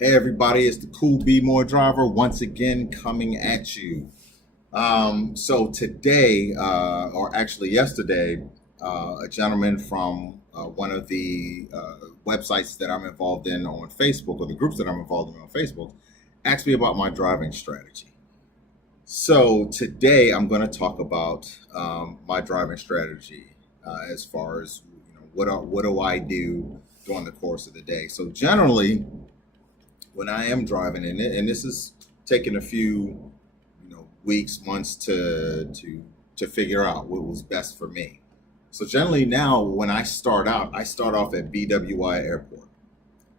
Hey everybody, it's the CoolB'more driver once again coming at you. So today, or actually yesterday, a gentleman from one of the websites that I'm involved in on Facebook, or the groups that I'm involved in on Facebook, asked me about my driving strategy. So today I'm going to talk about my driving strategy as far as what do I do during the course of the day. So generally, when I am driving in it, and this is taking a few, weeks, months to figure out what was best for me. So generally now, when I start out, I start off at BWI Airport.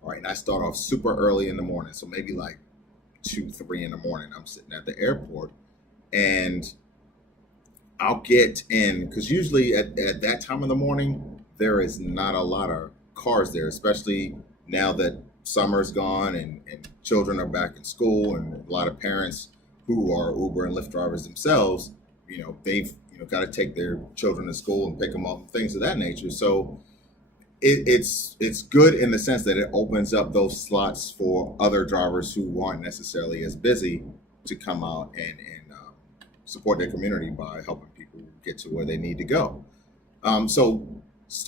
All right, and I start off super early in the morning, so maybe like 2, 3 in the morning. I'm sitting at the airport, and I'll get in because usually at that time of the morning, there is not a lot of cars there, especially now that summer's gone and children are back in school, and a lot of parents who are Uber and Lyft drivers themselves, they've got to take their children to school and pick them up and things of that nature. So it's good in the sense that it opens up those slots for other drivers who aren't necessarily as busy to come out and support their community by helping people get to where they need to go. So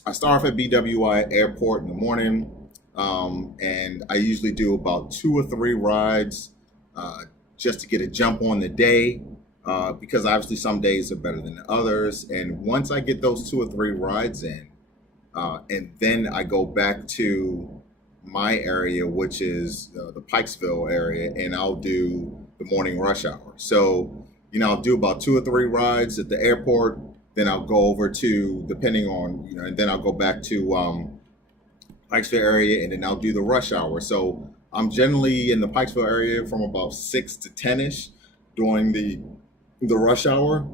I start off at BWI Airport in the morning, and I usually do about 2 or 3 rides just to get a jump on the day, because obviously some days are better than others. And once I get those 2 or 3 rides in, and then I go back to my area, which is the Pikesville area, and I'll do the morning rush hour. So, I'll do about 2 or 3 rides at the airport. Then I'll go over to, depending on, and then I'll go back to Pikesville area, and then I'll do the rush hour. So I'm generally in the Pikesville area from about 6 to 10ish during the rush hour.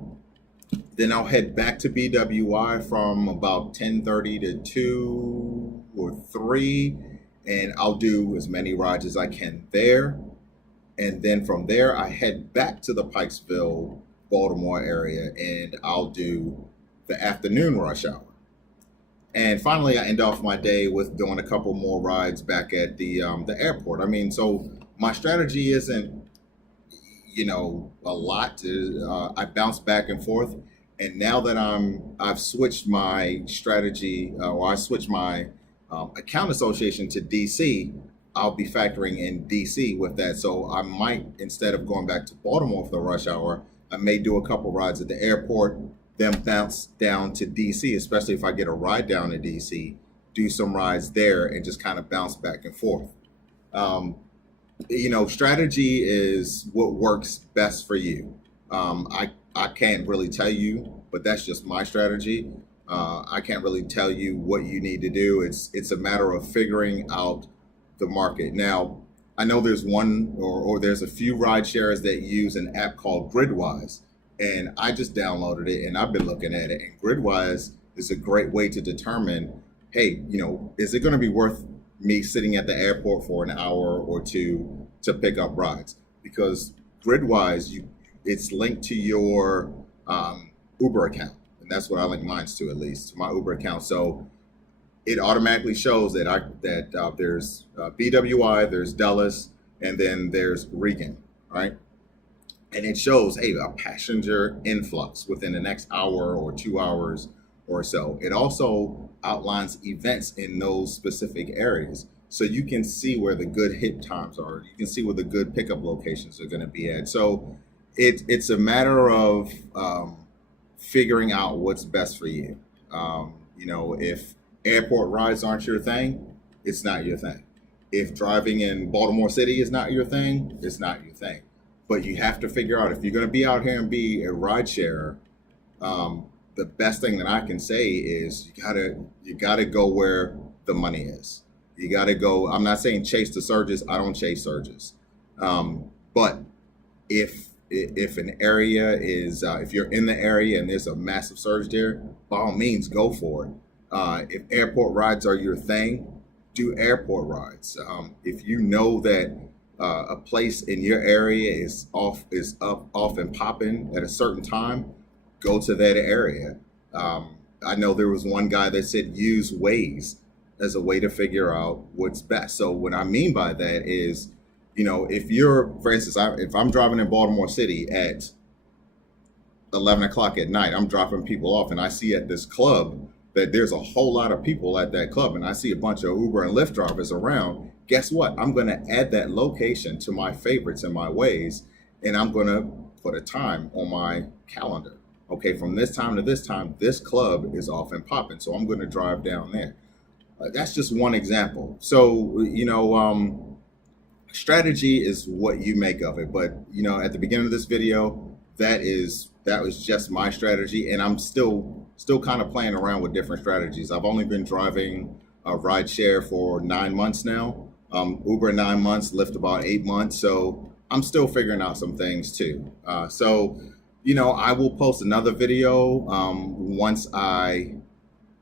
Then I'll head back to BWI from about 10:30 to 2 or 3, and I'll do as many rides as I can there. And then from there, I head back to the Pikesville, Baltimore area, and I'll do the afternoon rush hour. And finally, I end off my day with doing a couple more rides back at the airport. I mean, so my strategy isn't, a lot. I bounce back and forth. And now that I've switched my strategy, or I switched my account association to DC, I'll be factoring in DC with that. So I might, instead of going back to Baltimore for the rush hour, I may do a couple rides at the airport, then bounce down to DC, especially if I get a ride down to DC, do some rides there and just kind of bounce back and forth. Um, Strategy is what works best for you. I can't really tell you, but that's just my strategy. I can't really tell you what you need to do. It's a matter of figuring out the market. Now, I know there's one or there's a few ride shares that use an app called Gridwise, and I just downloaded it and I've been looking at it. And Gridwise is a great way to determine, hey, is it going to be worth me sitting at the airport for an hour or two to pick up rides? Because Gridwise, it's linked to your Uber account, and that's what I link mine to, at least to my Uber account. So it automatically shows that there's BWI, there's Dulles, and then there's Regan, right? And it shows, hey, a passenger influx within the next hour or 2 hours or so. It also outlines events in those specific areas, so you can see where the good hit times are. You can see where the good pickup locations are going to be at. So it's a matter of figuring out what's best for you. If airport rides aren't your thing, it's not your thing. If driving in Baltimore City is not your thing, it's not your thing. But you have to figure out, if you're going to be out here and be a ride sharer, the best thing that I can say is you gotta go where the money is. You gotta go. I'm not saying chase the surges. I don't chase surges. But if an area is, if you're in the area and there's a massive surge there, by all means, go for it. If airport rides are your thing, do airport rides. If you know that a place in your area is off and popping at a certain time, go to that area. I know there was one guy that said use Waze as a way to figure out what's best. So what I mean by that is, you know, if you're, for instance, if I'm driving in Baltimore City at 11 o'clock at night, I'm dropping people off, and I see at this club that there's a whole lot of people at that club, and I see a bunch of Uber and Lyft drivers around. Guess what? I'm going to add that location to my favorites and my ways, and I'm going to put a time on my calendar. Okay, from this time to this time, this club is off and popping, so I'm going to drive down there. That's just one example. So, you know, strategy is what you make of it. But, you know, at the beginning of this video, that was just my strategy, and I'm still kind of playing around with different strategies. I've only been driving rideshare for 9 months now. Uber 9 months, Lyft about 8 months. So I'm still figuring out some things too. So, you know, I will post another video once I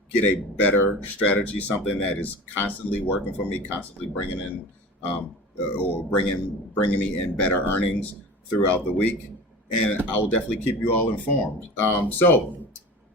get a better strategy, something that is constantly working for me, constantly bringing in or bringing me in better earnings throughout the week. And I will definitely keep you all informed. So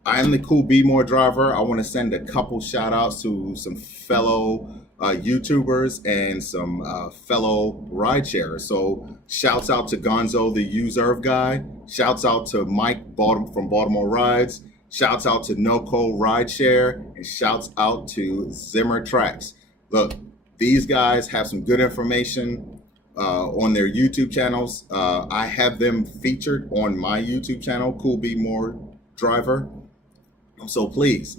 I am the CoolB'more driver. I want to send a couple shout outs to some fellow YouTubers and some fellow ride sharers. So shouts out to Gonzo The UZURV Guy. Shouts out to Mike from BaltimoreRides. Shouts out to NocoRideshare, and shouts out to Zimmer Tracks. Look, these guys have some good information on their YouTube channels. I have them featured on my YouTube channel, CoolB'more Driver. So please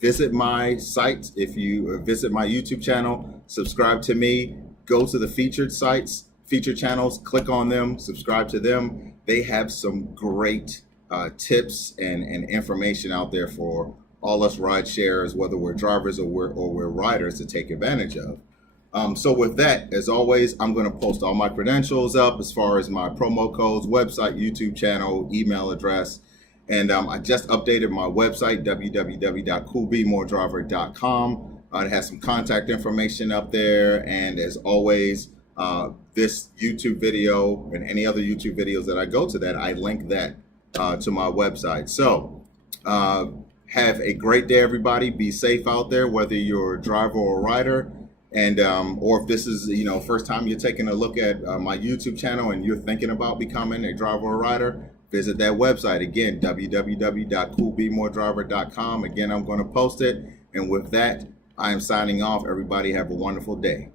visit my site. If you visit my YouTube channel, subscribe to me, go to the featured sites, featured channels, click on them, subscribe to them. They have some great tips and information out there for all us ride sharers, whether we're drivers or we're riders, to take advantage of. So with that, as always, I'm going to post all my credentials up as far as my promo codes, website, YouTube channel, email address. And I just updated my website, www.CoolB'moreDriver.com. It has some contact information up there. And as always, this YouTube video and any other YouTube videos that I go to that, I link that to my website. So have a great day, everybody. Be safe out there, whether you're a driver or a rider. And or if this is, you know, first time you're taking a look at my YouTube channel and you're thinking about becoming a driver or rider, visit that website again, www.CoolB'moreDriver.com. Again, I'm going to post it. And with that, I am signing off. Everybody have a wonderful day.